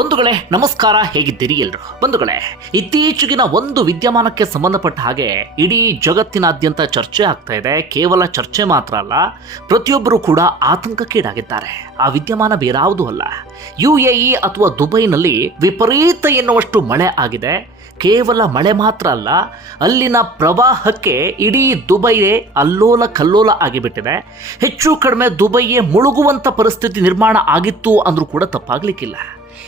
ಬಂಧುಗಳೇ, ನಮಸ್ಕಾರ, ಹೇಗಿದ್ದೀರಿ ಎಲ್ರು? ಬಂಧುಗಳೇ, ಇತ್ತೀಚೆಗಿನ ಒಂದು ವಿದ್ಯಮಾನಕ್ಕೆ ಸಂಬಂಧಪಟ್ಟ ಹಾಗೆ ಇಡೀ ಜಗತ್ತಿನಾದ್ಯಂತ ಚರ್ಚೆ ಆಗ್ತಾ ಇದೆ. ಕೇವಲ ಚರ್ಚೆ ಮಾತ್ರ ಅಲ್ಲ, ಪ್ರತಿಯೊಬ್ಬರು ಕೂಡ ಆತಂಕಕ್ಕೀಡಾಗಿದ್ದಾರೆ. ಆ ವಿದ್ಯಮಾನ ಬೇರಾವುದೂ ಅಲ್ಲ. ಯು ಎ ಇ ಅಥವಾ ದುಬೈನಲ್ಲಿ ವಿಪರೀತ ಎನ್ನುವಷ್ಟು ಮಳೆ ಆಗಿದೆ. ಕೇವಲ ಮಳೆ ಮಾತ್ರ ಅಲ್ಲ, ಅಲ್ಲಿನ ಪ್ರವಾಹಕ್ಕೆ ಇಡೀ ದುಬೈಯೇ ಅಲ್ಲೋಲ ಕಲ್ಲೋಲ ಆಗಿಬಿಟ್ಟಿದೆ. ಹೆಚ್ಚು ಕಡಿಮೆ ದುಬೈಯೇ ಮುಳುಗುವಂಥ ಪರಿಸ್ಥಿತಿ ನಿರ್ಮಾಣ ಆಗಿತ್ತು ಅಂದ್ರೂ ಕೂಡ ತಪ್ಪಾಗ್ಲಿಕ್ಕಿಲ್ಲ.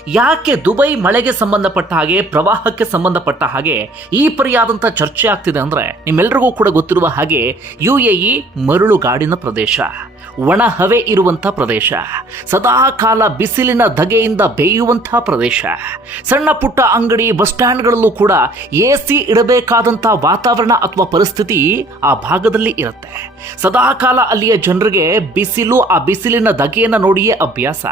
ಯಾಕೆ ದುಬೈ ಮಳೆಗೆ ಸಂಬಂಧಪಟ್ಟ ಹಾಗೆ ಪ್ರವಾಹಕ್ಕೆ ಸಂಬಂಧಪಟ್ಟ ಹಾಗೆ ಈ ಪರಿಯಾದಂಥ ಚರ್ಚೆ ಆಗ್ತಿದೆ ಅಂದರೆ ನಿಮ್ಮೆಲ್ಲರಿಗೂ ಕೂಡ ಗೊತ್ತಿರುವ ಹಾಗೆ ಯು ಎ ಇ ಮರಳುಗಾಡಿನ ಪ್ರದೇಶ. ಒಣ ಹವೆ ಇರುವಂಥ ಪ್ರದೇಶ. ಸದಾ ಕಾಲ ಬಿಸಿಲಿನ ಧಗೆಯಿಂದ ಬೇಯುವಂಥ ಪ್ರದೇಶ. ಸಣ್ಣ ಪುಟ್ಟ ಅಂಗಡಿ ಬಸ್ ಸ್ಟ್ಯಾಂಡ್ಗಳಲ್ಲೂ ಕೂಡ ಎ ಸಿ ಇಡಬೇಕಾದಂಥ ವಾತಾವರಣ ಅಥವಾ ಪರಿಸ್ಥಿತಿ ಆ ಭಾಗದಲ್ಲಿ ಇರುತ್ತೆ. ಸದಾ ಕಾಲ ಅಲ್ಲಿಯ ಜನರಿಗೆ ಬಿಸಿಲು ಆ ಬಿಸಿಲಿನ ಧಗೆಯನ್ನು ನೋಡಿಯೇ ಅಭ್ಯಾಸ.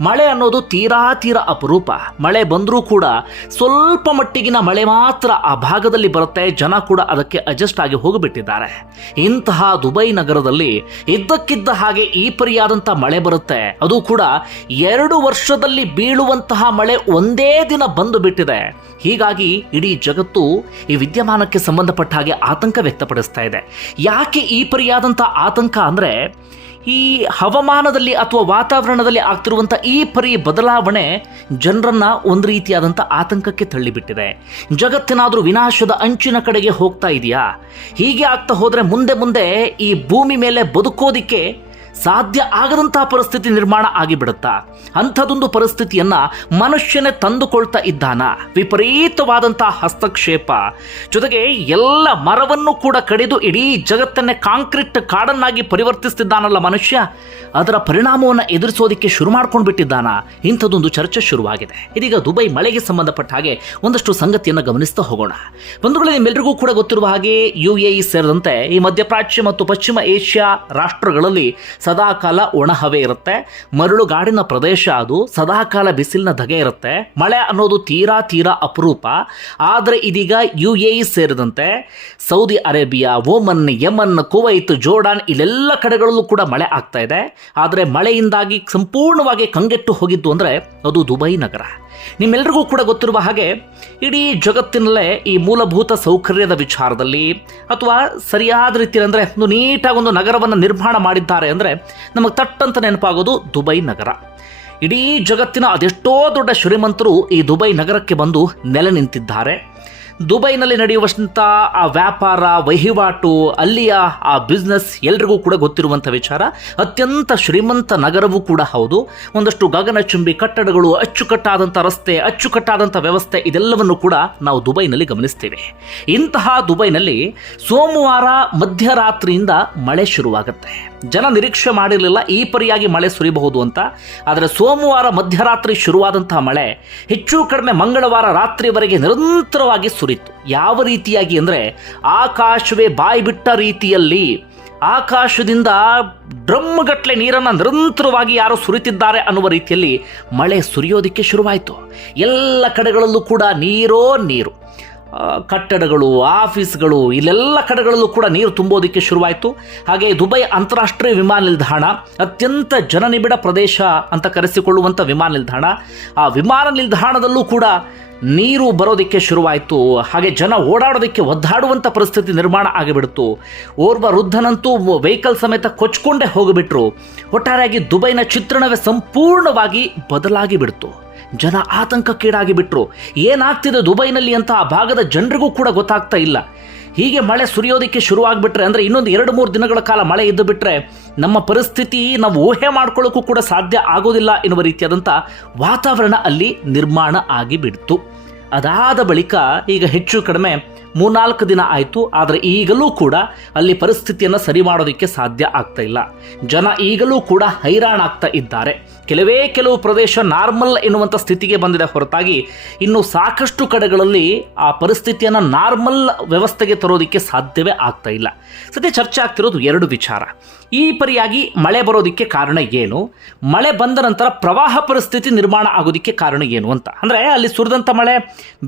ಮಳೆ ಅನ್ನೋದು ತೀರಾ ತೀರಾ ಅಪರೂಪ. ಮಳೆ ಬಂದರೂ ಕೂಡ ಸ್ವಲ್ಪ ಮಟ್ಟಿಗಿನ ಮಳೆ ಮಾತ್ರ ಆ ಭಾಗದಲ್ಲಿ ಬರುತ್ತೆ. ಜನ ಕೂಡ ಅದಕ್ಕೆ ಅಡ್ಜಸ್ಟ್ ಆಗಿ ಹೋಗಿಬಿಟ್ಟಿದ್ದಾರೆ. ಇಂತಹ ದುಬೈ ನಗರದಲ್ಲಿ ಇದ್ದಕ್ಕಿದ್ದ ಹಾಗೆ ಈ ಪರಿಯಾದಂಥ ಮಳೆ ಬರುತ್ತೆ. ಅದು ಕೂಡ ಎರಡು ವರ್ಷದಲ್ಲಿ ಬೀಳುವಂತಹ ಮಳೆ ಒಂದೇ ದಿನ ಬಂದು ಬಿಟ್ಟಿದೆ. ಹೀಗಾಗಿ ಇಡೀ ಜಗತ್ತು ಈ ವಿದ್ಯಮಾನಕ್ಕೆ ಸಂಬಂಧಪಟ್ಟ ಹಾಗೆ ಆತಂಕ ವ್ಯಕ್ತಪಡಿಸ್ತಾ ಇದೆ. ಯಾಕೆ ಈ ಪರಿಯಾದಂಥ ಆತಂಕ ಅಂದರೆ, ಈ ಹವಾಮಾನದಲ್ಲಿ ಅಥವಾ ವಾತಾವರಣದಲ್ಲಿ ಆಗ್ತಿರುವಂಥ ಈ ಪರಿ ಬದಲಾವಣೆ ಜನರನ್ನ ಒಂದು ರೀತಿಯಾದಂಥ ಆತಂಕಕ್ಕೆ ತಳ್ಳಿಬಿಟ್ಟಿದೆ. ಜಗತ್ತಿನಾದರೂ ವಿನಾಶದ ಅಂಚಿನ ಕಡೆಗೆ ಹೋಗ್ತಾ ಇದೆಯಾ? ಹೀಗೆ ಆಗ್ತಾ ಹೋದರೆ ಮುಂದೆ ಮುಂದೆ ಈ ಭೂಮಿ ಮೇಲೆ ಬದುಕೋದಿಕ್ಕೆ ಸಾಧ್ಯ ಆಗದಂತಹ ಪರಿಸ್ಥಿತಿ ನಿರ್ಮಾಣ ಆಗಿಬಿಡುತ್ತಾ? ಅಂಥದೊಂದು ಪರಿಸ್ಥಿತಿಯನ್ನ ಮನುಷ್ಯನೇ ತಂದುಕೊಳ್ತಾ ಇದ್ದಾನ. ವಿಪರೀತವಾದಂತಹ ಹಸ್ತಕ್ಷೇಪ. ಜೊತೆಗೆ ಎಲ್ಲ ಮರವನ್ನು ಕೂಡ ಕಡಿದು ಇಡೀ ಜಗತ್ತನ್ನೇ ಕಾಂಕ್ರೀಟ್ ಕಾಡನ್ನಾಗಿ ಪರಿವರ್ತಿಸ್ತಿದ್ದಾನಲ್ಲ ಮನುಷ್ಯ. ಅದರ ಪರಿಣಾಮವನ್ನು ಎದುರಿಸೋದಕ್ಕೆ ಶುರು ಮಾಡ್ಕೊಂಡು ಬಿಟ್ಟಿದ್ದಾನ ಇಂಥದ್ದೊಂದು ಚರ್ಚೆ ಶುರುವಾಗಿದೆ. ಇದೀಗ ದುಬೈ ಮಳೆಗೆ ಸಂಬಂಧಪಟ್ಟ ಹಾಗೆ ಒಂದಷ್ಟು ಸಂಗತಿಯನ್ನು ಗಮನಿಸ್ತಾ ಹೋಗೋಣ. ಬಂಧುಗಳೇ ನಿಮ್ಮೆಲ್ಲರಿಗೂ ಕೂಡ ಗೊತ್ತಿರುವ ಹಾಗೆ ಯು ಎ ಸೇರಿದಂತೆ ಈ ಮಧ್ಯಪ್ರಾಚ್ಯ ಮತ್ತು ಪಶ್ಚಿಮ ಏಷ್ಯಾ ರಾಷ್ಟ್ರಗಳಲ್ಲಿ ಸದಾಕಾಲ ಒಣ ಹವೆ ಇರುತ್ತೆ. ಮರಳುಗಾಡಿನ ಪ್ರದೇಶ ಅದು ಸದಾಕಾಲ ಬಿಸಿಲಿನ ಧಗೆ ಇರುತ್ತೆ. ಮಳೆ ಅನ್ನೋದು ತೀರಾ ತೀರಾ ಅಪರೂಪ. ಆದರೆ ಇದೀಗ ಯು ಎ ಇ ಸೇರಿದಂತೆ Saudi Arabia Oman Yemen, Kuwait, Jordan ಇಲ್ಲೆಲ್ಲ ಕಡೆಗಳಲ್ಲೂ ಕೂಡ ಮಳೆ ಆಗ್ತಾ ಇದೆ. ಆದರೆ ಮಳೆಯಿಂದಾಗಿ ಸಂಪೂರ್ಣವಾಗಿ ಕಂಗೆಟ್ಟು ಹೋಗಿದ್ದು ಅಂದರೆ ಅದು ದುಬೈ ನಗರ. ನಿಮ್ಮೆಲ್ಲರಿಗೂ ಕೂಡ ಗೊತ್ತಿರುವ ಹಾಗೆ ಇಡೀ ಜಗತ್ತಿನಲ್ಲೇ ಈ ಮೂಲಭೂತ ಸೌಕರ್ಯದ ವಿಚಾರದಲ್ಲಿ ಅಥವಾ ಸರಿಯಾದ ರೀತಿಯಲ್ಲಿ ಅಂದರೆ ಒಂದು ನೀಟಾಗಿ ಒಂದು ನಗರವನ್ನು ನಿರ್ಮಾಣ ಮಾಡಿದ್ದಾರೆ ಅಂದರೆ ನಮಗೆ ತಟ್ಟಂತ ನೆನಪಾಗೋದು ದುಬೈ ನಗರ. ಇಡೀ ಜಗತ್ತಿನ ಅದೆಷ್ಟೋ ದೊಡ್ಡ ಶ್ರೀಮಂತರು ಈ ದುಬೈ ನಗರಕ್ಕೆ ಬಂದು ನೆಲೆ ನಿಂತಿದ್ದಾರೆ. ದುಬೈನಲ್ಲಿ ನಡೆಯುವಷ್ಟಂಥ ಆ ವ್ಯಾಪಾರ, ವಹಿವಾಟು, ಅಲ್ಲಿಯ ಆ ಬಿಸ್ನೆಸ್ ಎಲ್ರಿಗೂ ಕೂಡ ಗೊತ್ತಿರುವಂಥ ವಿಚಾರ. ಅತ್ಯಂತ ಶ್ರೀಮಂತ ನಗರವೂ ಕೂಡ ಹೌದು. ಒಂದಷ್ಟು ಗಗನಚುಂಬಿ ಕಟ್ಟಡಗಳು, ಅಚ್ಚುಕಟ್ಟಾದಂಥ ರಸ್ತೆ, ಅಚ್ಚುಕಟ್ಟಾದಂಥ ವ್ಯವಸ್ಥೆ ಇದೆಲ್ಲವನ್ನು ಕೂಡ ನಾವು ದುಬೈನಲ್ಲಿ ಗಮನಿಸ್ತೇವೆ. ಇಂತಹ ದುಬೈನಲ್ಲಿ ಸೋಮವಾರ ಮಧ್ಯರಾತ್ರಿಯಿಂದ ಮಳೆ ಶುರುವಾಗುತ್ತೆ. ಜನ ನಿರೀಕ್ಷೆ ಮಾಡಿರಲಿಲ್ಲ ಈ ಪರಿಯಾಗಿ ಮಳೆ ಸುರಿಬಹುದು ಅಂತ. ಆದರೆ ಸೋಮವಾರ ಮಧ್ಯರಾತ್ರಿ ಶುರುವಾದಂತಹ ಮಳೆ ಹೆಚ್ಚು ಕಡಿಮೆ ಮಂಗಳವಾರ ರಾತ್ರಿವರೆಗೆ ನಿರಂತರವಾಗಿ ಸುರಿತು. ಯಾವ ರೀತಿಯಾಗಿ ಅಂದರೆ ಆಕಾಶವೇ ಬಾಯಿ ಬಿಟ್ಟ ರೀತಿಯಲ್ಲಿ ಆಕಾಶದಿಂದ ಡ್ರಮ್ಗಟ್ಟಲೆ ನೀರನ್ನು ನಿರಂತರವಾಗಿ ಯಾರು ಸುರಿತಿದ್ದಾರೆ ಅನ್ನುವ ರೀತಿಯಲ್ಲಿ ಮಳೆ ಸುರಿಯೋದಕ್ಕೆ ಶುರುವಾಯಿತು. ಎಲ್ಲ ಕಡೆಗಳಲ್ಲೂ ಕೂಡ ನೀರೋ ನೀರು. ಕಟ್ಟಡಗಳು, ಆಫೀಸ್ಗಳು, ಇಲ್ಲೆಲ್ಲ ಕಡೆಗಳಲ್ಲೂ ಕೂಡ ನೀರು ತುಂಬೋದಕ್ಕೆ ಶುರುವಾಯಿತು. ಹಾಗೆ ದುಬೈ ಅಂತಾರಾಷ್ಟ್ರೀಯ ವಿಮಾನ ನಿಲ್ದಾಣ, ಅತ್ಯಂತ ಜನನಿಬಿಡ ಪ್ರದೇಶ ಅಂತ ಕರೆಸಿಕೊಳ್ಳುವಂಥ ವಿಮಾನ ನಿಲ್ದಾಣ. ಆ ವಿಮಾನ ನಿಲ್ದಾಣದಲ್ಲೂ ಕೂಡ ನೀರು ಬರೋದಕ್ಕೆ ಶುರುವಾಯಿತು, ಹಾಗೆ ಜನ ಓಡಾಡೋದಕ್ಕೆ ಒದ್ದಾಡುವಂಥ ಪರಿಸ್ಥಿತಿ ನಿರ್ಮಾಣ ಆಗಿಬಿಡ್ತು. ಓರ್ವ ವೃದ್ಧನಂತೂ ವೆಹಿಕಲ್ ಸಮೇತ ಕೊಚ್ಕೊಂಡೇ ಹೋಗಿಬಿಟ್ರು. ಒಟ್ಟಾರೆಯಾಗಿ ದುಬೈನ ಚಿತ್ರಣವೇ ಸಂಪೂರ್ಣವಾಗಿ ಬದಲಾಗಿ ಬಿಡ್ತು ಜನ ಆತಂಕಕ್ಕೀಡಾಗಿ ಬಿಟ್ರು ಏನಾಗ್ತಿದೆ ದುಬೈನಲ್ಲಿ ಅಂತ ಆ ಭಾಗದ ಜನರಿಗೂ ಕೂಡ ಗೊತ್ತಾಗ್ತಾ ಇಲ್ಲ. ಹೀಗೆ ಮಳೆ ಸುರಿಯೋದಕ್ಕೆ ಶುರುವಾಗ್ಬಿಟ್ರೆ ಅಂದರೆ ಇನ್ನೊಂದು ಎರಡು ಮೂರು ದಿನಗಳ ಕಾಲ ಮಳೆ ಇದ್ದು ಬಿಟ್ಟರೆ ನಮ್ಮ ಪರಿಸ್ಥಿತಿ ನಾವು ಊಹೆ ಮಾಡ್ಕೊಳ್ಳೋಕ್ಕೂ ಕೂಡ ಸಾಧ್ಯ ಆಗೋದಿಲ್ಲ ಎನ್ನುವ ರೀತಿಯಾದಂಥ ವಾತಾವರಣ ಅಲ್ಲಿ ನಿರ್ಮಾಣ ಆಗಿಬಿಡ್ತು. ಅದಾದ ಬಳಿಕ ಈಗ ಹೆಚ್ಚು ಕಡಿಮೆ ಮೂರ್ನಾಲ್ಕು ದಿನ ಆಯಿತು, ಆದರೆ ಈಗಲೂ ಕೂಡ ಅಲ್ಲಿ ಪರಿಸ್ಥಿತಿಯನ್ನು ಸರಿ ಮಾಡೋದಕ್ಕೆ ಸಾಧ್ಯ ಆಗ್ತಾ ಇಲ್ಲ. ಜನ ಈಗಲೂ ಕೂಡ ಹೈರಾಣಾಗ್ತಾ ಇದ್ದಾರೆ. ಕೆಲವೇ ಕೆಲವು ಪ್ರದೇಶ ನಾರ್ಮಲ್ ಎನ್ನುವಂಥ ಸ್ಥಿತಿಗೆ ಬಂದಿದೆ ಹೊರತಾಗಿ ಇನ್ನು ಸಾಕಷ್ಟು ಕಡೆಗಳಲ್ಲಿ ಆ ಪರಿಸ್ಥಿತಿಯನ್ನು ನಾರ್ಮಲ್ ವ್ಯವಸ್ಥೆಗೆ ತರೋದಕ್ಕೆ ಸಾಧ್ಯವೇ ಆಗ್ತಾ ಇಲ್ಲ. ಸದ್ಯ ಚರ್ಚೆ ಆಗ್ತಿರೋದು ಎರಡು ವಿಚಾರ. ಈ ಪರಿಯಾಗಿ ಮಳೆ ಬರೋದಕ್ಕೆ ಕಾರಣ ಏನು? ಮಳೆ ಬಂದ ನಂತರ ಪ್ರವಾಹ ಪರಿಸ್ಥಿತಿ ನಿರ್ಮಾಣ ಆಗೋದಕ್ಕೆ ಕಾರಣ ಏನು ಅಂತ. ಅಂದರೆ ಅಲ್ಲಿ ಸುರಿದಂಥ ಮಳೆ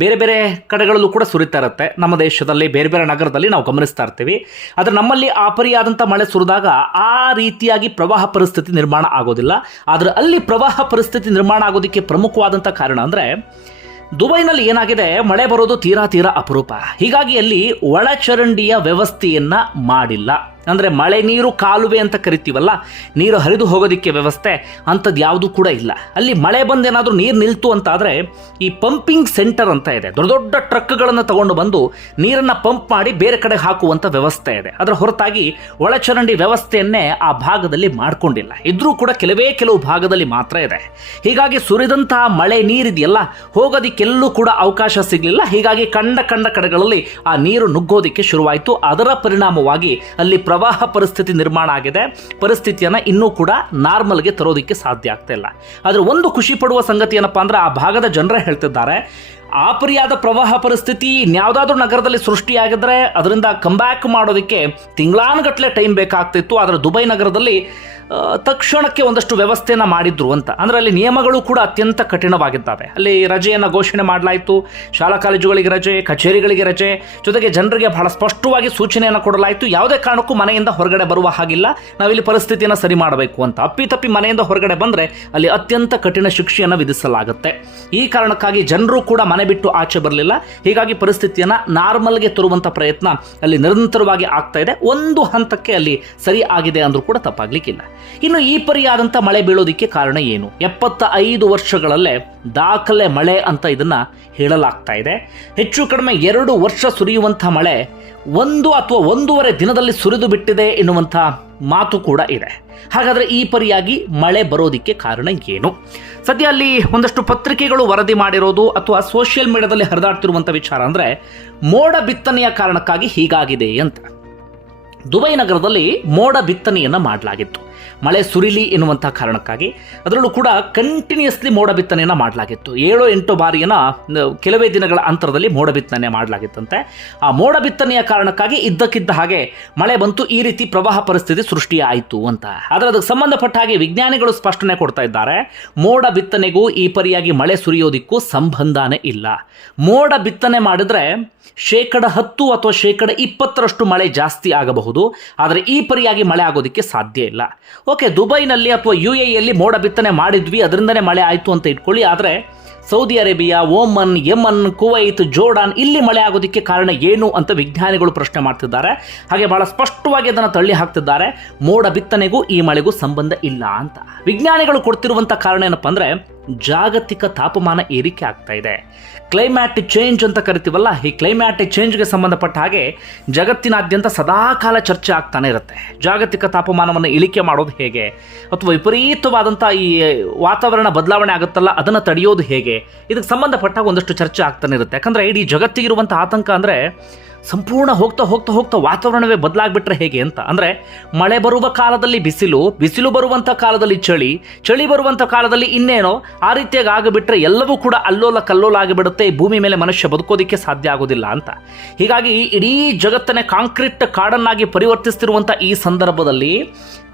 ಬೇರೆ ಬೇರೆ ಕಡೆಗಳಲ್ಲೂ ಕೂಡ ಸುರಿತಾ ಇರುತ್ತೆ. ನಮ್ಮ ದೇಶದಲ್ಲಿ ಬೇರೆ ಬೇರೆ ನಗರದಲ್ಲಿ ನಾವು ಗಮನಿಸ್ತಾ ಇರ್ತೀವಿ. ಆದರೆ ನಮ್ಮಲ್ಲಿ ಅಪರಿಯಾದಂಥ ಪರಿಯಾದಂಥ ಮಳೆ ಸುರಿದಾಗ ಆ ರೀತಿಯಾಗಿ ಪ್ರವಾಹ ಪರಿಸ್ಥಿತಿ ನಿರ್ಮಾಣ ಆಗೋದಿಲ್ಲ. ಆದರೆ ಅಲ್ಲಿ ಪ್ರವಾಹ ಪರಿಸ್ಥಿತಿ ನಿರ್ಮಾಣ ಆಗೋದಕ್ಕೆ ಪ್ರಮುಖವಾದಂಥ ಕಾರಣ ಅಂದರೆ ದುಬೈನಲ್ಲಿ ಏನಾಗಿದೆ? ಮಳೆ ಬರೋದು ತೀರಾ ತೀರಾ ಅಪರೂಪ. ಹೀಗಾಗಿ ಅಲ್ಲಿ ಒಳಚರಂಡಿಯ ವ್ಯವಸ್ಥೆಯನ್ನ ಮಾಡಿಲ್ಲ. ಅಂದರೆ ಮಳೆ ನೀರು ಕಾಲುವೆ ಅಂತ ಕರಿತೀವಲ್ಲ, ನೀರು ಹರಿದು ಹೋಗೋದಕ್ಕೆ ವ್ಯವಸ್ಥೆ ಅಂಥದ್ದು ಯಾವುದೂ ಕೂಡ ಇಲ್ಲ. ಅಲ್ಲಿ ಮಳೆ ಬಂದೇನಾದರೂ ನೀರು ನಿಲ್ತು ಅಂತಾದರೆ ಈ ಪಂಪಿಂಗ್ ಸೆಂಟರ್ ಅಂತ ಇದೆ. ದೊಡ್ಡ ದೊಡ್ಡ ಟ್ರಕ್ಗಳನ್ನು ತಗೊಂಡು ಬಂದು ನೀರನ್ನು ಪಂಪ್ ಮಾಡಿ ಬೇರೆ ಕಡೆ ಹಾಕುವಂಥ ವ್ಯವಸ್ಥೆ ಇದೆ. ಅದರ ಹೊರತಾಗಿ ಒಳಚರಂಡಿ ವ್ಯವಸ್ಥೆಯನ್ನೇ ಆ ಭಾಗದಲ್ಲಿ ಮಾಡಿಕೊಂಡಿಲ್ಲ. ಇದ್ರೂ ಕೂಡ ಕೆಲವೇ ಕೆಲವು ಭಾಗದಲ್ಲಿ ಮಾತ್ರ ಇದೆ. ಹೀಗಾಗಿ ಸುರಿದಂತಹ ಮಳೆ ನೀರಿದೆಯಲ್ಲ, ಹೋಗೋದಕ್ಕೆಲ್ಲೂ ಕೂಡ ಅವಕಾಶ ಸಿಗಲಿಲ್ಲ. ಹೀಗಾಗಿ ಕಂಡ ಕಂಡ ಕಡೆಗಳಲ್ಲಿ ಆ ನೀರು ನುಗ್ಗೋದಕ್ಕೆ ಶುರುವಾಯಿತು. ಅದರ ಪರಿಣಾಮವಾಗಿ ಅಲ್ಲಿ ಪ್ರವಾಹ ಪರಿಸ್ಥಿತಿ ನಿರ್ಮಾಣ ಆಗಿದೆ. ಪರಿಸ್ಥಿತಿಯನ್ನು ಇನ್ನೂ ಕೂಡ ನಾರ್ಮಲ್ಗೆ ತರೋದಕ್ಕೆ ಸಾಧ್ಯ ಆಗ್ತಾ ಇಲ್ಲ. ಆದರೆ ಒಂದು ಖುಷಿ ಪಡುವ ಸಂಗತಿ ಏನಪ್ಪ ಅಂದ್ರೆ ಆ ಭಾಗದ ಜನರೇ ಹೇಳ್ತಿದ್ದಾರೆ. ಆಪರಿಯಾದ ಪ್ರವಾಹ ಪರಿಸ್ಥಿತಿ ಇನ್ಯಾವುದಾದ್ರೂ ನಗರದಲ್ಲಿ ಸೃಷ್ಟಿಯಾಗಿದ್ರೆ ಅದರಿಂದ ಕಂಬ್ಯಾಕ್ ಮಾಡೋದಕ್ಕೆ ತಿಂಗಳಾನುಗಟ್ಟಲೆ ಟೈಮ್ ಬೇಕಾಗ್ತಿತ್ತು. ಆದರೆ ದುಬೈ ನಗರದಲ್ಲಿ ತಕ್ಷಣಕ್ಕೆ ಒಂದಷ್ಟು ವ್ಯವಸ್ಥೆಯನ್ನು ಮಾಡಿದ್ರು ಅಂತ. ಅಂದರೆ ಅಲ್ಲಿ ನಿಯಮಗಳು ಕೂಡ ಅತ್ಯಂತ ಕಠಿಣವಾಗಿದ್ದಾವೆ. ಅಲ್ಲಿ ರಜೆಯನ್ನು ಘೋಷಣೆ ಮಾಡಲಾಯಿತು. ಶಾಲಾ ಕಾಲೇಜುಗಳಿಗೆ ರಜೆ, ಕಚೇರಿಗಳಿಗೆ ರಜೆ. ಜೊತೆಗೆ ಜನರಿಗೆ ಬಹಳ ಸ್ಪಷ್ಟವಾಗಿ ಸೂಚನೆಯನ್ನು ಕೊಡಲಾಯಿತು. ಯಾವುದೇ ಕಾರಣಕ್ಕೂ ಮನೆಯಿಂದ ಹೊರಗಡೆ ಬರುವ ಹಾಗಿಲ್ಲ. ನಾವಿಲ್ಲಿ ಪರಿಸ್ಥಿತಿಯನ್ನು ಸರಿ ಮಾಡಬೇಕು ಅಂತ. ಅಪ್ಪಿತಪ್ಪಿ ಮನೆಯಿಂದ ಹೊರಗಡೆ ಬಂದರೆ ಅಲ್ಲಿ ಅತ್ಯಂತ ಕಠಿಣ ಶಿಕ್ಷೆಯನ್ನು ವಿಧಿಸಲಾಗುತ್ತೆ. ಈ ಕಾರಣಕ್ಕಾಗಿ ಜನರು ಕೂಡ ಮನೆ ಬಿಟ್ಟು ಆಚೆ ಬರಲಿಲ್ಲ. ಹೀಗಾಗಿ ಪರಿಸ್ಥಿತಿಯನ್ನು ನಾರ್ಮಲ್ಗೆ ತರುವಂಥ ಪ್ರಯತ್ನ ಅಲ್ಲಿ ನಿರಂತರವಾಗಿ ಆಗ್ತಾ ಇದೆ. ಒಂದು ಹಂತಕ್ಕೆ ಅಲ್ಲಿ ಸರಿ ಆಗಿದೆ ಅಂದರೂ ಕೂಡ ತಪ್ಪಾಗ್ಲಿಕ್ಕಿಲ್ಲ. ಇನ್ನು ಈ ಪರಿಯಾದಂಥ ಮಳೆ ಬೀಳೋದಕ್ಕೆ ಕಾರಣ ಏನು? ಎಪ್ಪತ್ತ ಐದು ವರ್ಷಗಳಲ್ಲೇ ದಾಖಲೆ ಮಳೆ ಅಂತ ಇದನ್ನ ಹೇಳಲಾಗ್ತಾ ಇದೆ. ಹೆಚ್ಚು ಕಡಿಮೆ ಎರಡು ವರ್ಷ ಸುರಿಯುವಂಥ ಮಳೆ ಒಂದು ಅಥವಾ ಒಂದೂವರೆ ದಿನದಲ್ಲಿ ಸುರಿದು ಬಿಟ್ಟಿದೆ ಎನ್ನುವಂಥ ಮಾತು ಕೂಡ ಇದೆ. ಹಾಗಾದರೆ ಈ ಪರಿಯಾಗಿ ಮಳೆ ಬರೋದಿಕ್ಕೆ ಕಾರಣ ಏನು? ಸದ್ಯ ಅಲ್ಲಿ ಒಂದಷ್ಟು ಪತ್ರಿಕೆಗಳು ವರದಿ ಮಾಡಿರೋದು ಅಥವಾ ಸೋಷಿಯಲ್ ಮೀಡಿಯಾದಲ್ಲಿ ಹರಿದಾಡ್ತಿರುವಂಥ ವಿಚಾರ ಅಂದರೆ ಮೋಡ ಬಿತ್ತನೆಯ ಕಾರಣಕ್ಕಾಗಿ ಹೀಗಾಗಿದೆ ಅಂತ. ದುಬೈ ನಗರದಲ್ಲಿ ಮೋಡ ಬಿತ್ತನೆಯನ್ನು ಮಾಡಲಾಗಿತ್ತು. ಮಳೆ ಸುರಿಲಿ ಎನ್ನುವಂತಹ ಕಾರಣಕ್ಕಾಗಿ ಅದರಲ್ಲೂ ಕೂಡ ಕಂಟಿನ್ಯೂಸ್ಲಿ ಮೋಡ ಬಿತ್ತನೆಯನ್ನು ಮಾಡಲಾಗಿತ್ತು. ಏಳು ಎಂಟು ಬಾರಿಯನ್ನು ಕೆಲವೇ ದಿನಗಳ ಅಂತರದಲ್ಲಿ ಮೋಡ ಬಿತ್ತನೆ ಮಾಡಲಾಗಿತ್ತಂತೆ. ಆ ಮೋಡ ಬಿತ್ತನೆಯ ಕಾರಣಕ್ಕಾಗಿ ಇದ್ದಕ್ಕಿದ್ದ ಹಾಗೆ ಮಳೆ ಬಂತು, ಈ ರೀತಿ ಪ್ರವಾಹ ಪರಿಸ್ಥಿತಿ ಸೃಷ್ಟಿಯಾಯಿತು ಅಂತ. ಆದರೆ ಅದಕ್ಕೆ ಸಂಬಂಧಪಟ್ಟ ಹಾಗೆ ವಿಜ್ಞಾನಿಗಳು ಸ್ಪಷ್ಟನೆ ಕೊಡ್ತಾ ಇದ್ದಾರೆ, ಮೋಡ ಬಿತ್ತನೆಗೂ ಈ ಪರಿಯಾಗಿ ಮಳೆ ಸುರಿಯೋದಿಕ್ಕೂ ಸಂಬಂಧನೇ ಇಲ್ಲ. ಮೋಡ ಬಿತ್ತನೆ ಮಾಡಿದ್ರೆ ಶೇಕಡ ಹತ್ತು ಅಥವಾ ಶೇಕಡ ಇಪ್ಪತ್ತರಷ್ಟು ಮಳೆ ಜಾಸ್ತಿ ಆಗಬಹುದು. ಆದರೆ ಈ ಪರಿಯಾಗಿ ಮಳೆ ಆಗೋದಕ್ಕೆ ಸಾಧ್ಯ ಇಲ್ಲ. ಓಕೆ, ದುಬೈನಲ್ಲಿ ಅಥವಾ ಯು ಎಲ್ಲಿ ಮೋಡ ಬಿತ್ತನೆ ಮಾಡಿದ್ವಿ, ಅದರಿಂದನೇ ಮಳೆ ಆಯಿತು ಅಂತ ಇಟ್ಕೊಳ್ಳಿ. ಆದರೆ Saudi Arabia, Oman, Yemen, Kuwait, Jordan ಇಲ್ಲಿ ಮಳೆ ಆಗೋದಕ್ಕೆ ಕಾರಣ ಏನು ಅಂತ ವಿಜ್ಞಾನಿಗಳು ಪ್ರಶ್ನೆ ಮಾಡ್ತಿದ್ದಾರೆ. ಹಾಗೆ ಬಹಳ ಸ್ಪಷ್ಟವಾಗಿ ಅದನ್ನು ತಳ್ಳಿ ಹಾಕ್ತಿದ್ದಾರೆ. ಮೋಡ ಬಿತ್ತನೆಗೂ ಈ ಮಳೆಗೂ ಸಂಬಂಧ ಇಲ್ಲ ಅಂತ. ವಿಜ್ಞಾನಿಗಳು ಕೊಡ್ತಿರುವಂಥ ಕಾರಣ ಏನಪ್ಪ ಅಂದರೆ ಜಾಗತಿಕ ತಾಪಮಾನ ಏರಿಕೆ ಆಗ್ತಾ ಇದೆ. ಕ್ಲೈಮ್ಯಾಟಿಕ್ ಚೇಂಜ್ ಅಂತ ಕರಿತೀವಲ್ಲ, ಈ ಕ್ಲೈಮ್ಯಾಟಿಕ್ ಚೇಂಜ್ಗೆ ಸಂಬಂಧಪಟ್ಟ ಹಾಗೆ ಜಗತ್ತಿನಾದ್ಯಂತ ಸದಾಕಾಲ ಚರ್ಚೆ ಆಗ್ತಾನೆ ಇರುತ್ತೆ. ಜಾಗತಿಕ ತಾಪಮಾನವನ್ನು ಇಳಿಕೆ ಮಾಡೋದು ಹೇಗೆ? ಅಥವಾ ವಿಪರೀತವಾದಂಥ ಈ ವಾತಾವರಣ ಬದಲಾವಣೆ ಆಗುತ್ತಲ್ಲ, ಅದನ್ನು ತಡೆಯೋದು ಹೇಗೆ? ಇದಕ್ಕೆ ಸಂಬಂಧಪಟ್ಟಾಗ ಒಂದಷ್ಟು ಚರ್ಚೆ ಆಗ್ತಾನೆ ಇರುತ್ತೆ. ಯಾಕಂದರೆ ಇಡೀ ಜಗತ್ತಿಗಿರುವಂಥ ಆತಂಕ ಅಂದರೆ ಸಂಪೂರ್ಣ ಹೋಗ್ತಾ ಹೋಗ್ತಾ ಹೋಗ್ತಾ ವಾತಾವರಣವೇ ಬದಲಾಗ್ಬಿಟ್ರೆ ಹೇಗೆ ಅಂತ? ಅಂದರೆ ಮಳೆ ಬರುವ ಕಾಲದಲ್ಲಿ ಬಿಸಿಲು ಬಿಸಿಲು ಬರುವಂಥ ಕಾಲದಲ್ಲಿ ಚಳಿ ಚಳಿ ಬರುವಂಥ ಕಾಲದಲ್ಲಿ ಇನ್ನೇನೋ, ಆ ರೀತಿಯಾಗಿ ಆಗಿಬಿಟ್ರೆ ಎಲ್ಲವೂ ಕೂಡ ಅಲ್ಲೋಲ ಕಲ್ಲೋಲ ಆಗಿಬಿಡುತ್ತೆ ಈ ಭೂಮಿ ಮೇಲೆ ಮನುಷ್ಯ ಬದುಕೋದಕ್ಕೆ ಸಾಧ್ಯ ಆಗೋದಿಲ್ಲ ಅಂತ. ಹೀಗಾಗಿ ಇಡೀ ಜಗತ್ತನ್ನೇ ಕಾಂಕ್ರೀಟ್ ಕಾಡನ್ನಾಗಿ ಪರಿವರ್ತಿಸ್ತಿರುವಂಥ ಈ ಸಂದರ್ಭದಲ್ಲಿ,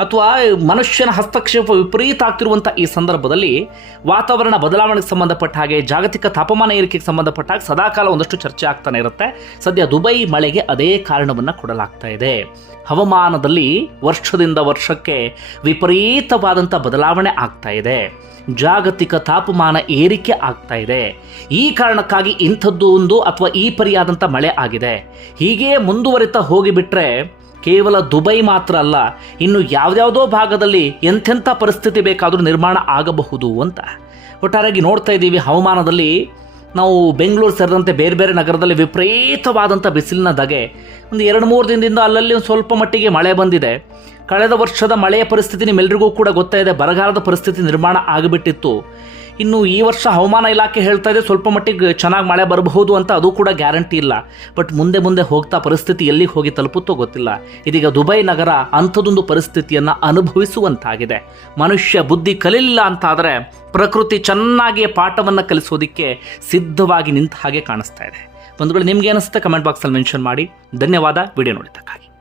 ಅಥವಾ ಮನುಷ್ಯನ ಹಸ್ತಕ್ಷೇಪ ವಿಪರೀತ ಆಗ್ತಿರುವಂಥ ಈ ಸಂದರ್ಭದಲ್ಲಿ ವಾತಾವರಣ ಬದಲಾವಣೆಗೆ ಸಂಬಂಧಪಟ್ಟ ಹಾಗೆ, ಜಾಗತಿಕ ತಾಪಮಾನ ಏರಿಕೆಗೆ ಸಂಬಂಧಪಟ್ಟ ಹಾಗೆ ಸದಾಕಾಲ ಒಂದಷ್ಟು ಚರ್ಚೆ ಆಗ್ತಾನೆ ಇರುತ್ತೆ. ಸದ್ಯ ದುಬೈ ಮಳೆಗೆ ಅದೇ ಕಾರಣವನ್ನು ಕೊಡಲಾಗ್ತಾ ಇದೆ. ಹವಾಮಾನದಲ್ಲಿ ವರ್ಷದಿಂದ ವರ್ಷಕ್ಕೆ ವಿಪರೀತವಾದಂಥ ಬದಲಾವಣೆ ಆಗ್ತಾ ಇದೆ. ಜಾಗತಿಕ ತಾಪಮಾನ ಏರಿಕೆ ಆಗ್ತಾ ಇದೆ. ಈ ಕಾರಣಕ್ಕಾಗಿ ಇಂಥದ್ದು ಒಂದು ಅಥವಾ ಈ ಪರಿಯಾದಂಥ ಮಳೆ ಆಗಿದೆ. ಹೀಗೆ ಮುಂದುವರಿತಾ ಹೋಗಿಬಿಟ್ರೆ ಕೇವಲ ದುಬೈ ಮಾತ್ರ ಅಲ್ಲ, ಇನ್ನು ಯಾವ್ದಾವುದೋ ಭಾಗದಲ್ಲಿ ಎಂಥೆಂಥ ಪರಿಸ್ಥಿತಿ ಬೇಕಾದರೂ ನಿರ್ಮಾಣ ಆಗಬಹುದು ಅಂತ. ಒಟ್ಟಾರೆಯಾಗಿ ನೋಡ್ತಾ ಇದ್ದೀವಿ ಹವಾಮಾನದಲ್ಲಿ ನಾವು ಬೆಂಗಳೂರು ಸೇರಿದಂತೆ ಬೇರೆ ಬೇರೆ ನಗರದಲ್ಲಿ ವಿಪರೀತವಾದಂಥ ಬಿಸಿಲಿನ ಧಗೆ ಒಂದು ಎರಡು ಮೂರು ದಿನದಿಂದ ಅಲ್ಲಲ್ಲಿ ಒಂದು ಸ್ವಲ್ಪ ಮಟ್ಟಿಗೆ ಮಳೆ ಬಂದಿದೆ. ಕಳೆದ ವರ್ಷದ ಮಳೆಯ ಪರಿಸ್ಥಿತಿ ನಿಮ್ಮೆಲ್ರಿಗೂ ಕೂಡ ಗೊತ್ತಾಯಿದೆ ಬರಗಾಲದ ಪರಿಸ್ಥಿತಿ ನಿರ್ಮಾಣ ಆಗಿಬಿಟ್ಟಿತ್ತು. ಇನ್ನು ಈ ವರ್ಷ ಹವಾಮಾನ ಇಲಾಖೆ ಹೇಳ್ತಾ ಇದೆ ಸ್ವಲ್ಪ ಮಟ್ಟಿಗೆ ಚೆನ್ನಾಗಿ ಮಳೆ ಬರಬಹುದು ಅಂತ ಅದು ಕೂಡ ಗ್ಯಾರಂಟಿ ಇಲ್ಲ. ಬಟ್ ಮುಂದೆ ಮುಂದೆ ಹೋಗ್ತಾ ಪರಿಸ್ಥಿತಿ ಎಲ್ಲಿಗೆ ಹೋಗಿ ತಲುಪುತ್ತೋ ಗೊತ್ತಿಲ್ಲ. ಇದೀಗ ದುಬೈ ನಗರ ಅಂಥದ್ದೊಂದು ಪರಿಸ್ಥಿತಿಯನ್ನು ಅನುಭವಿಸುವಂತಾಗಿದೆ. ಮನುಷ್ಯ ಬುದ್ಧಿ ಕಲಿಲ್ಲ ಅಂತಾದರೆ ಪ್ರಕೃತಿ ಚೆನ್ನಾಗಿ ಪಾಠವನ್ನು ಕಲಿಸೋದಕ್ಕೆ ಸಿದ್ಧವಾಗಿ ನಿಂತ ಹಾಗೆ ಕಾಣಿಸ್ತಾ ಇದೆ. ಬಂಧುಗಳು, ನಿಮ್ಗೆ ಅನಿಸುತ್ತೆ ಕಮೆಂಟ್ ಬಾಕ್ಸಲ್ಲಿ ಮೆನ್ಷನ್ ಮಾಡಿ. ಧನ್ಯವಾದ. ವಿಡಿಯೋ ನೋಡಿದ್ದಕ್ಕಾಗಿ.